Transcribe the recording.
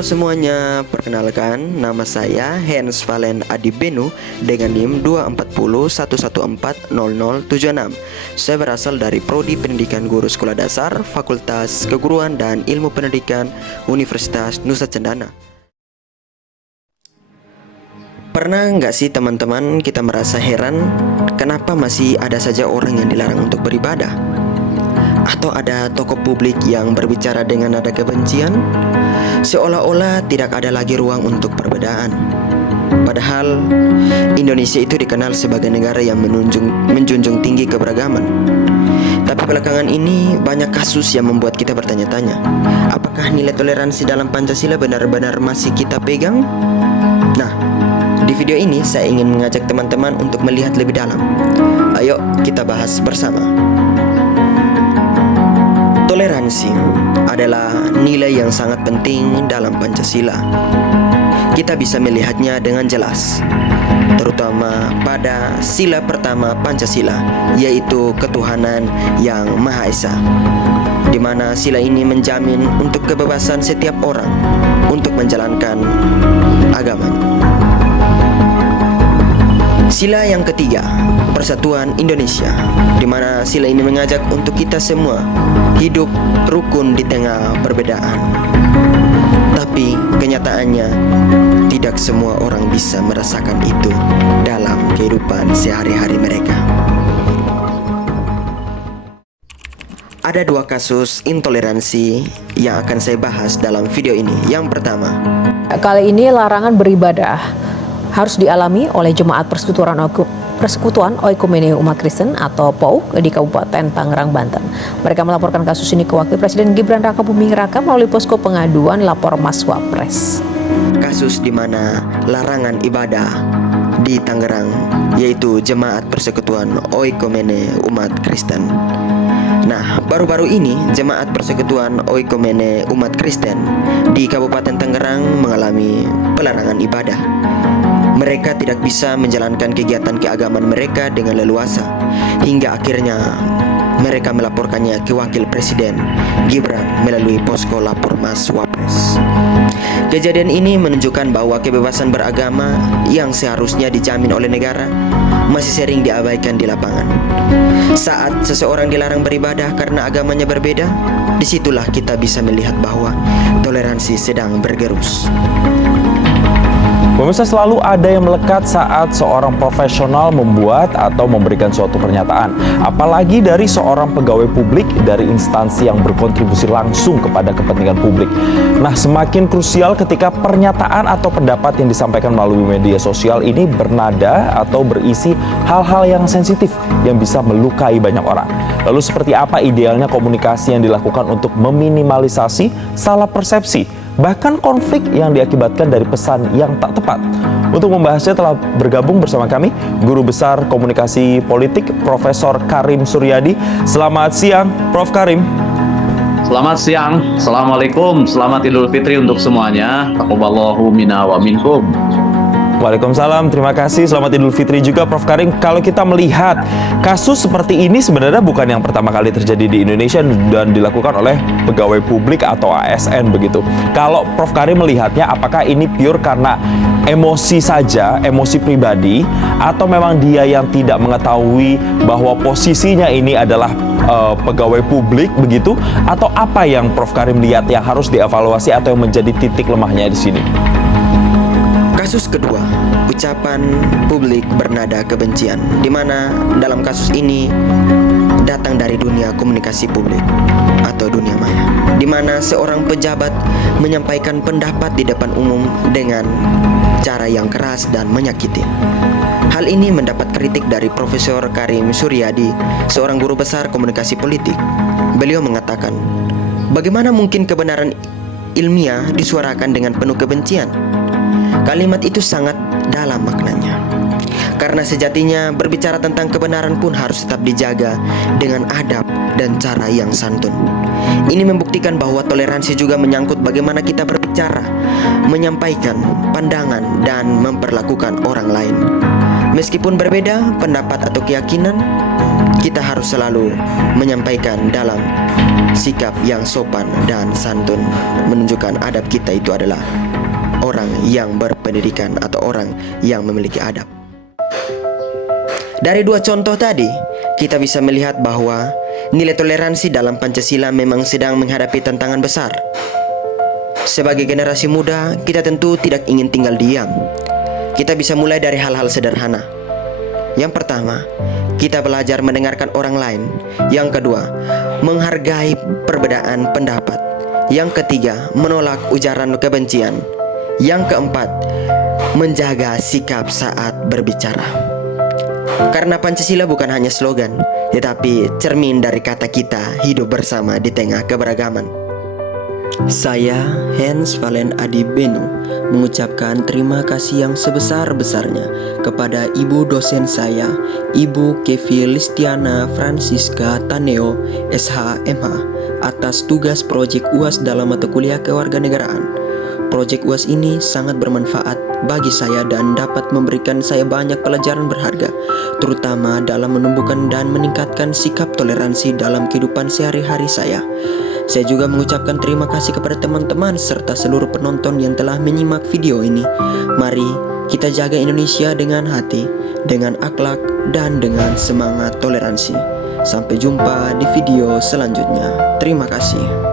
Halo semuanya, perkenalkan nama saya Hans Valen Adibenu dengan NIM 24011400076. Saya berasal dari Prodi Pendidikan Guru Sekolah Dasar, Fakultas Keguruan dan Ilmu Pendidikan Universitas Nusa Cendana. Pernah nggak sih teman-teman kita merasa heran kenapa masih ada saja orang yang dilarang untuk beribadah? Atau ada tokoh publik yang berbicara dengan nada kebencian? Seolah-olah tidak ada lagi ruang untuk perbedaan. Padahal Indonesia itu dikenal sebagai negara yang menjunjung tinggi keberagaman. Tapi belakangan ini banyak kasus yang membuat kita bertanya-tanya, apakah nilai toleransi dalam Pancasila benar-benar masih kita pegang? Nah, di video ini saya ingin mengajak teman-teman untuk melihat lebih dalam. Ayo kita bahas bersama. Toleransi adalah nilai yang sangat penting dalam Pancasila. Kita bisa melihatnya dengan jelas, terutama pada sila pertama Pancasila, yaitu ketuhanan yang Maha Esa, di mana sila ini menjamin untuk kebebasan setiap orang untuk menjalankan agamanya. Sila yang ketiga, Persatuan Indonesia, di mana sila ini mengajak untuk kita semua hidup rukun di tengah perbedaan. Tapi kenyataannya tidak semua orang bisa merasakan itu dalam kehidupan sehari-hari mereka. Ada dua kasus intoleransi yang akan saya bahas dalam video ini. Yang pertama, kali ini larangan beribadah harus dialami oleh Jemaat Persekutuan Oikumene Umat Kristen atau POU di Kabupaten Tangerang, Banten. Mereka melaporkan kasus ini ke Wakil Presiden Gibran Rakabuming Raka melalui posko pengaduan lapor Mas Wapres. Kasus di mana larangan ibadah di Tangerang, yaitu Jemaat Persekutuan Oikumene Umat Kristen. Nah, baru-baru ini Jemaat Persekutuan Oikumene Umat Kristen di Kabupaten Tangerang mengalami pelarangan ibadah. Mereka tidak bisa menjalankan kegiatan keagamaan mereka dengan leluasa, hingga akhirnya mereka melaporkannya ke Wakil Presiden Gibran melalui posko lapor Mas Wapres. Kejadian ini menunjukkan bahwa kebebasan beragama yang seharusnya dijamin oleh negara masih sering diabaikan di lapangan. Saat seseorang dilarang beribadah karena agamanya berbeda, disitulah kita bisa melihat bahwa toleransi sedang bergerus. Pemirsa, selalu ada yang melekat saat seorang profesional membuat atau memberikan suatu pernyataan, apalagi dari seorang pegawai publik dari instansi yang berkontribusi langsung kepada kepentingan publik. Nah, semakin krusial ketika pernyataan atau pendapat yang disampaikan melalui media sosial ini bernada atau berisi hal-hal yang sensitif yang bisa melukai banyak orang. Lalu seperti apa idealnya komunikasi yang dilakukan untuk meminimalisasi salah persepsi, bahkan konflik yang diakibatkan dari pesan yang tak tepat? Untuk membahasnya telah bergabung bersama kami Guru Besar Komunikasi Politik Profesor Karim Suryadi. Selamat siang, Prof. Karim. Selamat siang, Assalamualaikum, selamat Idul Fitri untuk semuanya. Taqabbalallahu minna wa minkum. Waalaikumsalam, terima kasih. Selamat Idul Fitri juga, Prof. Karim. Kalau kita melihat kasus seperti ini sebenarnya bukan yang pertama kali terjadi di Indonesia dan dilakukan oleh pegawai publik atau ASN begitu. Kalau Prof. Karim melihatnya, apakah ini pure karena emosi saja, emosi pribadi, atau memang dia yang tidak mengetahui bahwa posisinya ini adalah pegawai publik begitu, atau apa yang Prof. Karim lihat yang harus dievaluasi atau yang menjadi titik lemahnya di sini? Kasus kedua, ucapan publik bernada kebencian, di mana dalam kasus ini datang dari dunia komunikasi publik atau dunia maya, di mana seorang pejabat menyampaikan pendapat di depan umum dengan cara yang keras dan menyakiti. Hal ini mendapat kritik dari Profesor Karim Suryadi, seorang guru besar komunikasi politik. Beliau mengatakan, bagaimana mungkin kebenaran ilmiah disuarakan dengan penuh kebencian? Kalimat itu sangat dalam maknanya, karena sejatinya berbicara tentang kebenaran pun harus tetap dijaga dengan adab dan cara yang santun. Ini membuktikan bahwa toleransi juga menyangkut bagaimana kita berbicara, menyampaikan pandangan, dan memperlakukan orang lain. Meskipun berbeda pendapat atau keyakinan, kita harus selalu menyampaikan dalam sikap yang sopan dan santun. Menunjukkan adab kita itu adalah orang yang berpendidikan atau orang yang memiliki adab. Dari dua contoh tadi, kita bisa melihat bahwa nilai toleransi dalam Pancasila memang sedang menghadapi tantangan besar. Sebagai generasi muda, kita tentu tidak ingin tinggal diam. Kita bisa mulai dari hal-hal sederhana. Yang pertama, kita belajar mendengarkan orang lain. Yang kedua, menghargai perbedaan pendapat. Yang ketiga, menolak ujaran kebencian. Yang keempat, menjaga sikap saat berbicara. Karena Pancasila bukan hanya slogan, tetapi cermin dari kata kita hidup bersama di tengah keberagaman. Saya, Hans Valen Adi Beno, mengucapkan terima kasih yang sebesar-besarnya kepada ibu dosen saya, Ibu Kevi Listiana Francisca Taneo, SH.MH, atas tugas proyek UAS dalam mata kuliah kewarganegaraan. Proyek UAS ini sangat bermanfaat bagi saya dan dapat memberikan saya banyak pelajaran berharga, terutama dalam menumbuhkan dan meningkatkan sikap toleransi dalam kehidupan sehari-hari saya. Saya juga mengucapkan terima kasih kepada teman-teman serta seluruh penonton yang telah menyimak video ini. Mari kita jaga Indonesia dengan hati, dengan akhlak, dan dengan semangat toleransi. Sampai jumpa di video selanjutnya. Terima kasih.